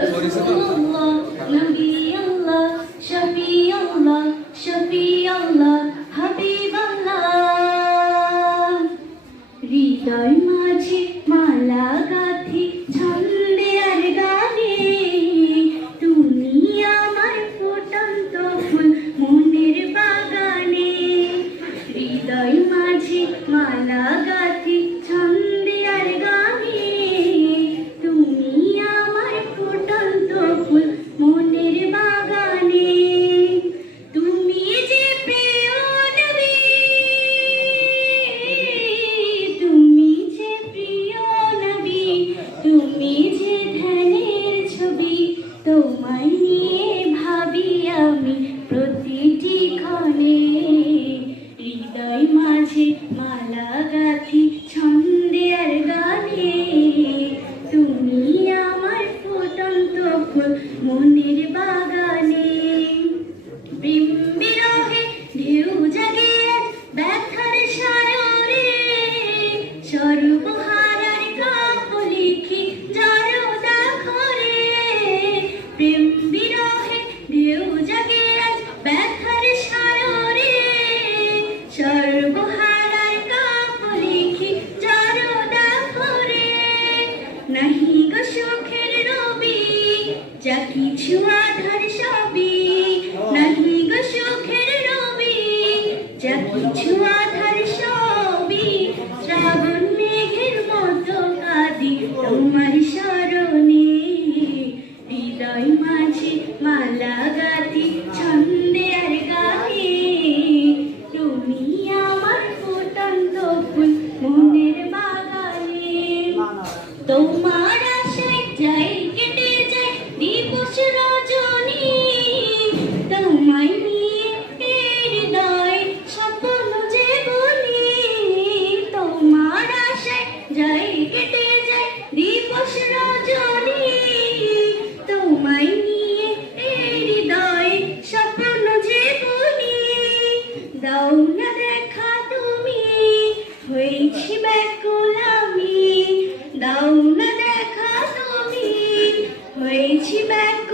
রাসূলুল্লাহ, নবী আল্লাহ, শফি আল্লাহ, শফি আল্লাহ, হাবিব আল্লাহ। হৃদয় মাঝে মালা গাঁথি ছন্দে আর গানে, তুমি আমার ফুটন্ত ফুল মনের বাগানে। হৃদয় মাঝে মালা গাঁথি ছন্দে আর গানে, তুমি আমার ফুটন্ত ফুল মনের বাগানে। তুমি যে প্রিয় নবী, তুমি যে প্রিয় নবী, তুমি যে ধ্যানের ছবি, তোমায় নিয়ে ভাবি আমি প্রতিটি ক্ষণে। হৃদয় মাঝে মালা গাঁথি ছন্দে আর গানে, তুমি আমার ফুটন্ত ফুল মনের বাগানে। প্রেম বিরহে ঢেউ জাগে ব্যথার সাগরে, সর্বহারার কাব্য লিখি জড়তা করে। প্রেম বিরহে ঢেউ জাগে ব্যথার সাগরে, সর্বহারার কাব্য লিখি জড়তা করে। নাহি গো সুখের রবি, যা কিছু আধার সবই, নাহি গো সুখের রবি, যা কিছু আধার সবই। শ্রাবণ মেঘের মতো কাঁদি তোমার স্মরণে। হৃদয় মাঝে মালা গাঁথি ছন্দে আর গানে, তুমি আমার ফুটন্ত ফুল মনের বাগানে। তোমার আশায় যাই কেটে যায় দিবস রজনী, তোমায় নিয়ে হৃদয় স্বপ্ন যে বলি। তোমার আশায় যাই কেটে যায় দিবস রজনী, তোমায় নিয়ে হৃদয় স্বপ্ন যে বলি। দাও না দেখা তুমি, হয়েছি ব্যাকুল আমি। দাও না দেখা তুমি, হয়েছি ব্যাকুল